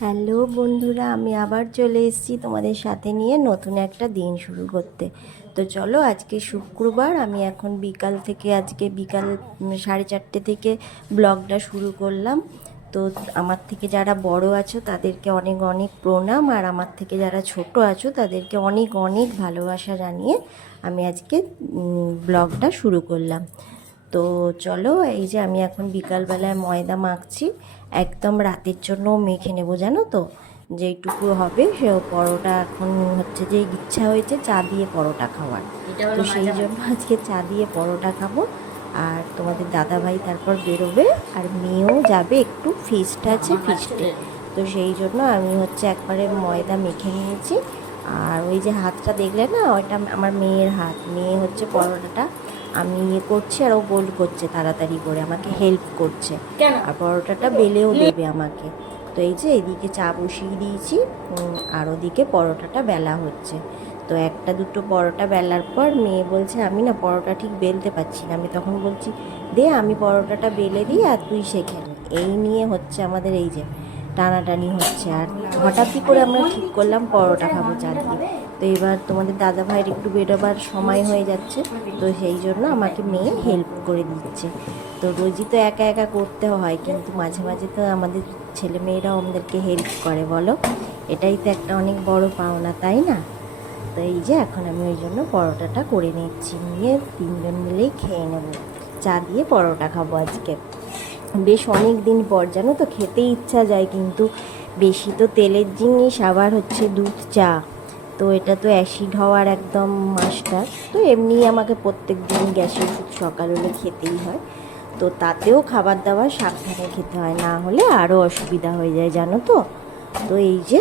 Hello বন্ধুরা, আমি আবার চলে এসেছি তোমাদের সাথে নিয়ে নতুন একটা দিন শুরু করতে। তো চলো, আজকে শুক্রবার, আমি এখন বিকাল 4:30 থেকে ব্লগটা শুরু করলাম। তো আমার থেকে যারা বড় আছো তাদেরকে অনেক অনেক প্রণাম, আর আমার থেকে যারা ছোট আছো তাদেরকে অনেক অনেক ভালোবাসা জানিয়ে আমি আজকে ব্লগটা শুরু করলাম। তো চলো, এই যে আমি এখন বিকালবেলায় ময়দা মাখছি, একদম রাতের জন্য মেখে নেবো, জানো তো, যেইটুকু হবে সে পরোটা। এখন হচ্ছে যে ইচ্ছা হয়েছে চা দিয়ে পরোটা খাওয়ার, তো সেই জন্য আজকে চা দিয়ে পরোটা খাবো। আর তোমাদের দাদা ভাই তারপর বেরোবে, আর মেয়েও যাবে, একটু ফিস্ট আছে, ফিস্টে। তো সেই জন্য আমি হচ্ছে একবারে ময়দা মেখে নিয়েছি। আর ওই যে হাতটা দেখলে না, ওইটা আমার মেয়ের হাত। মেয়ে হচ্ছে পরোটাটা আমি ইয়ে করছি আর ও গোল করছে, তাড়াতাড়ি করে আমাকে হেল্প করছে, আর পরোটাটা বেলেও দেবে আমাকে। তো এই যে এদিকে চা বসিয়ে দিয়েছি, আর ওদিকে পরোটাটা বেলা হচ্ছে। তো একটা দুটো পরোটা বেলার পর মেয়ে বলছে আমি না পরোটা ঠিক বেলতে পারছি না। আমি তখন বলছি দে আমি পরোটাটা বেলে দিই আর তুই শেখে নে। এই নিয়ে হচ্ছে আমাদের এই যে টানাটানি হচ্ছে। আর হঠাৎই করে আমরা ঠিক করলাম পরোটা খাবো চা দিয়ে। তো এবার তোমাদের দাদা ভাইয়ের একটু বেরোবার সময় হয়ে যাচ্ছে, তো সেই জন্য আমাকে মেয়ে হেল্প করে দিচ্ছে। তো রোজই তো একা একা করতে হয়, কিন্তু মাঝে মাঝে তো আমাদের ছেলে মেয়েরাও আমাদেরকে হেল্প করে, বলো। এটাই তো একটা অনেক বড় পাওনা, তাই না? তো এই যে এখন আমি ওই জন্য পরোটাটা করে নিচ্ছি, নিয়ে তিনজন মিলেই খেয়ে নেব। চা দিয়ে পরোটা খাবো আজকে। বেশ অনেক দিন পর, জানো তো, খেতে ইচ্ছা যায়, কিন্তু বেশি তো তেলের জিনিস, আবার হচ্ছে দুধ চা, তো এটা তো অ্যাসিড হওয়ার একদম মাস্টার। তো এমনিই আমাকে প্রত্যেক দিন গ্যাসের ওষুধ সকাল হলে খেতেই হয়। তো তাতেও খাবার দাবার সাবধানে খেতে হয়, না হলে আরও অসুবিধা হয়ে যায়, জানো তো। তো এই যে,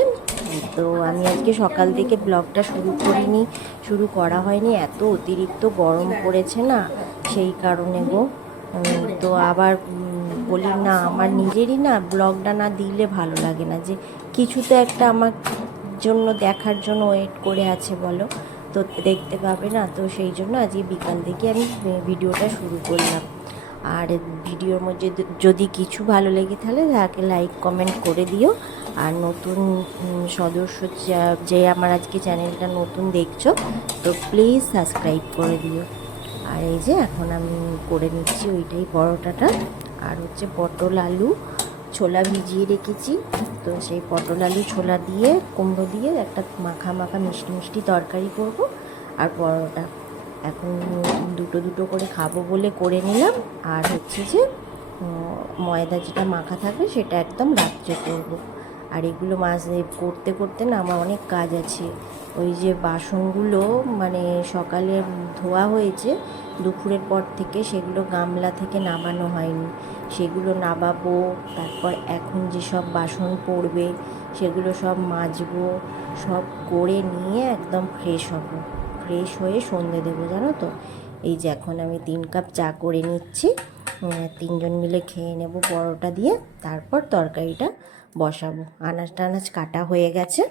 তো আমি আজকে সকাল থেকে ব্লগটা শুরু করিনি, শুরু করা হয়নি, এত অতিরিক্ত গরম পড়েছে না, সেই কারণে গো। তো আবার বলি না, আমার নিজেরই না ব্লগটা না দিলে ভালো লাগে না, যে কিছু তো একটা আমার জন্য দেখার জন্য ওয়েট করে আছে, বলো। তো দেখতে পাবে না, তো সেই জন্য আজকে বিকাল থেকে আমি ভিডিওটা শুরু করলাম। আর ভিডিওর মধ্যে যদি কিছু ভালো লেগে তাহলে তাকে লাইক কমেন্ট করে দিও। আর নতুন সদস্য যে আমার আজকে চ্যানেলটা নতুন দেখছো, তো প্লিজ সাবস্ক্রাইব করে দিও। আর এই যে এখন আমি করে নিচ্ছি ওইটাই পরোটাটা। আর হচ্ছে পটল আলু ছোলা ভিজিয়ে রেখেছি, তো সেই পটল আলু ছোলা দিয়ে কুমড়ো দিয়ে একটা মাখা মাখা মিষ্টি মিষ্টি তরকারি করব। আর পরোটা এখন দুটো দুটো করে খাবো বলে করে নিলাম। আর হচ্ছে যে ময়দা যেটা মাখা থাকবে সেটা একদম রাত্রে করব। আর এগুলো করতে করতে না আমার অনেক কাজ আছে। ওই যে বাসনগুলো মানে সকালে ধোয়া হয়েছে, দুপুরের পর থেকে সেগুলো গামলা থেকে নামানো হয়নি, সেগুলো নামাবো। তারপর এখন যেসব বাসন পড়বে সেগুলো সব মাজবো, সব করে নিয়ে একদম ফ্রেশ হব। ফ্রেশ হয়ে সন্ধে দেবো, জানো তো। এই যে এখন আমি 3 কাপ চা করে নিচ্ছি, তিনজন মিলে খেয়ে নেব পরোটা দিয়ে। তারপর তরকারিটা বসাবো। আনাজ টানাজ কাটা হয়ে গেছে।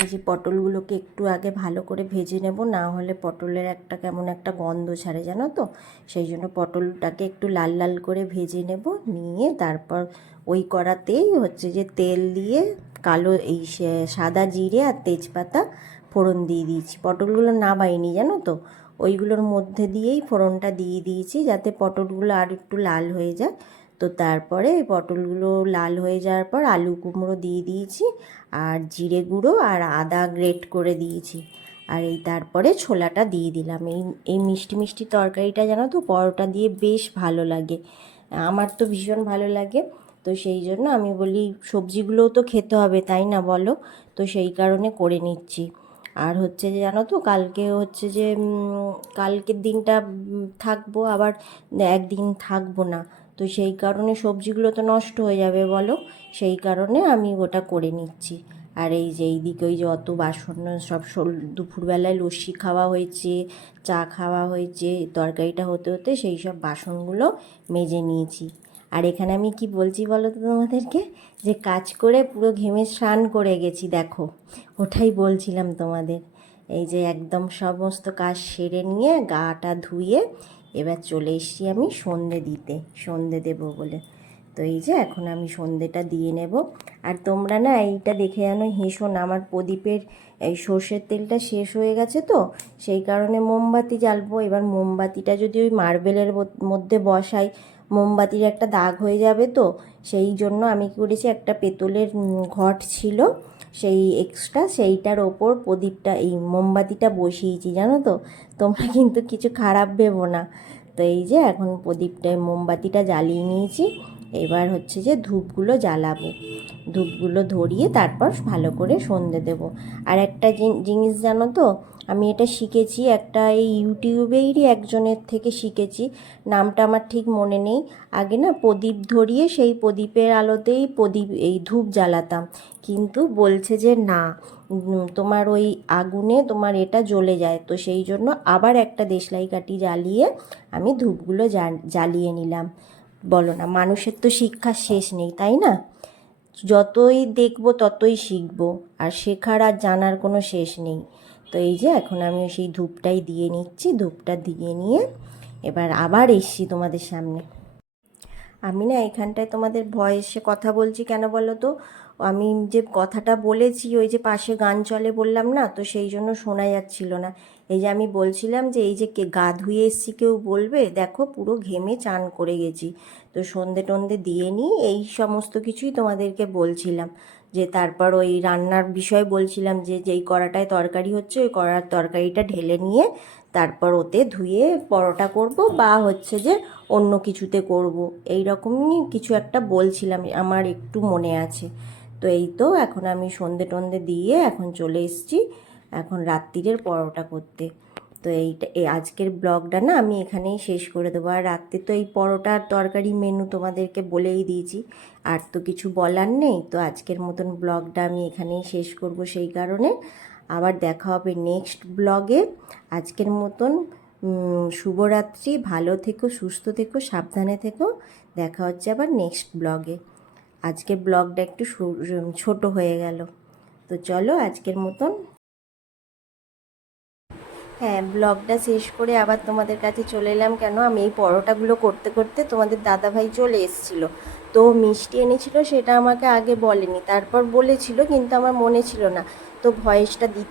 এই যে পটলগুলোকে একটু আগে ভালো করে ভেজে নেব, না হলে পটলের একটা কেমন একটা গন্ধ ছাড়ে, জানো তো। সেই জন্য পটলটাকে একটু লাল লাল করে ভেজে নেব, নিয়ে তারপর ওই কড়াতেই হচ্ছে যে তেল দিয়ে কালো এই সাদা জিরে আর তেজপাতা ফোড়ন দিয়ে দিয়েছি। পটলগুলো নামাইনি, জানো তো, ওইগুলোর মধ্যে দিয়েই ফোড়নটা দিয়ে দিয়েছি, যাতে পটলগুলো আর একটু লাল হয়ে যায়। তো তারপরে পটলগুলো লাল হয়ে যাওয়ার পর আলু কুমড়ো দিয়ে দিয়েছি, আর জিরে গুঁড়ো আর আদা গ্রেট করে দিয়েছি। আর এই তারপরে ছোলাটা দিয়ে দিলাম। এই এই মিষ্টি মিষ্টি তরকারিটা জানো তো পরোটা দিয়ে বেশ ভালো লাগে, আমার তো ভীষণ ভালো লাগে। তো সেই জন্য আমি বলি সবজিগুলোও তো খেতে হবে, তাই না বলো। তো সেই কারণে করে নিচ্ছি। আর হচ্ছে যে জানো তো, কালকে হচ্ছে যে কালকের দিনটা থাকবো, আবার একদিন থাকবো না। তো সেই কারণে সবজিগুলো তো নষ্ট হয়ে যাবে, বলো। সেই কারণে আমি ওটা করে নিচ্ছি। আর এই যে এইদিকে ওই যে অত বাসন সব দুপুরবেলায় লস্যি খাওয়া হয়েছে, চা খাওয়া হয়েছে, তরকারিটা হতে হতে সেই সব বাসনগুলো মেজে নিয়েছি। আর এখানে আমি কি বলছি বলো তো তোমাদেরকে, যে কাজ করে পুরো ঘেমে স্নান করে গেছি, দেখো। ওটাই বলছিলাম তোমাদের। এই যে একদম সমস্ত কাজ সেরে নিয়ে গাটা ধুয়ে এবার চলে এসেছি আমি সন্ধে দিতে, সন্ধে দেবো বলে। তো এই যে এখন আমি সন্ধেটা দিয়ে নেব। আর তোমরা না এইটা দেখে যেন হেসো না, আমার প্রদীপের এই সর্ষের তেলটা শেষ হয়ে গেছে তো সেই কারণে মোমবাতি জ্বালবো। এবার মোমবাতিটা যদি ওই মার্বেলের মধ্যে বসাই মোমবাতির একটা দাগ হয়ে যাবে, তো সেই জন্য আমি কী করেছি, একটা পেতলের ঘট ছিল সেই এক্সট্রা, সেইটার ওপর প্রদীপটা এই মোমবাতিটা বসিয়েছি, জানো তো। তোমরা কিন্তু কিছু খারাপ ভেবো না। তো এই যে এখন প্রদীপটায় মোমবাতিটা জ্বালিয়ে নিয়েছি, এবার হচ্ছে যে ধূপগুলো জ্বালাবো। ধূপগুলো ধরিয়ে তারপর ভালো করে সন্ধে দেবো। আর একটা জিনিস জানো তো, আমি এটা শিখেছি একটা এই ইউটিউবেরই একজনের থেকে শিখেছি, নামটা আমার ঠিক মনে নেই। আগে না প্রদীপ ধরিয়ে সেই প্রদীপের আলোতেই এই ধূপ জ্বালাতাম, কিন্তু বলছে যে না, তোমার ওই আগুনে তোমার এটা জ্বলে যায়, তো সেই জন্য আবার একটা দেশলাই কাঠি জ্বালিয়ে আমি ধূপগুলো জ্বালিয়ে নিলাম। বলো না, মানুষের তো শিক্ষার শেষ নেই, তাই না? যতই দেখবো ততই শিখবো, আর শেখার আর জানার কোনো শেষ নেই। তো এই যে এখন আমি সেই ধূপটাই দিয়ে নিচ্ছি, ধূপটা দিয়ে নিয়ে এবার আবার এসছি তোমাদের সামনে। আমি না এখানটায় তোমাদের ভয়েসে কথা বলছি কেন বলো তো, আমি যে কথাটা বলেছি ওই যে পাশে গান চলে বললাম না, তো সেই জন্য শোনা যাচ্ছিল না। এই যে আমি বলছিলাম যে এই যে গা ধুয়ে এসছি, কেউ বলবে দেখো পুরো ঘেমে চান করে গেছি। তো সন্ধে টন্ধে দিয়ে নিই, এই সমস্ত কিছুই তোমাদেরকে বলছিলাম। যে তারপর ওই রান্নার বিষয় বলছিলাম যে যেই কড়াটায় তরকারি হচ্ছে ওই কড়ার তরকারিটা ঢেলে নিয়ে তারপর ওতে ধুয়ে পরোটা করব, বা হচ্ছে যে অন্য কিছুতে করব, এই রকমই কিছু একটা বলছিলাম, আমার একটু মনে আছে। তো এই তো এখন আমি সন্ধে টন্ধে দিয়ে এখন চলে এসেছি এখন রাত্রিরের পরোটা করতে। তো এই আজকের ব্লগটা না আমি এখানেই শেষ করে দেবো। আর রাত্রে তো এই পরোটার তরকারি মেনু তোমাদেরকে বলেই দিয়েছি, আর তো কিছু বলার নেই। তো আজকের মতন ব্লগটা আমি এখানেই শেষ করব, সেই কারণে আবার দেখা হবে নেক্সট ব্লগে। আজকের মতন শুভরাত্রি, ভালো থেকো, সুস্থ থেকো, সাবধানে থেকো। দেখা হচ্ছে আবার নেক্সট ব্লগে। আজকে ব্লগটা একটু ছোট হয়ে গেল। তো চলো আজকের মতন, হ্যাঁ, ব্লগটা শেষ করে আবার তোমাদের কাছে চলে এলাম। কেন, আমি এই পরোটাগুলো করতে করতে তোমাদের দাদাভাই চলে এসেছিলো, তো মিষ্টি এনেছিল, সেটা আমাকে আগে বলেনি, তারপর বলেছিল কিন্তু আমার মনে ছিল না, তো ভয়েসটা দিতে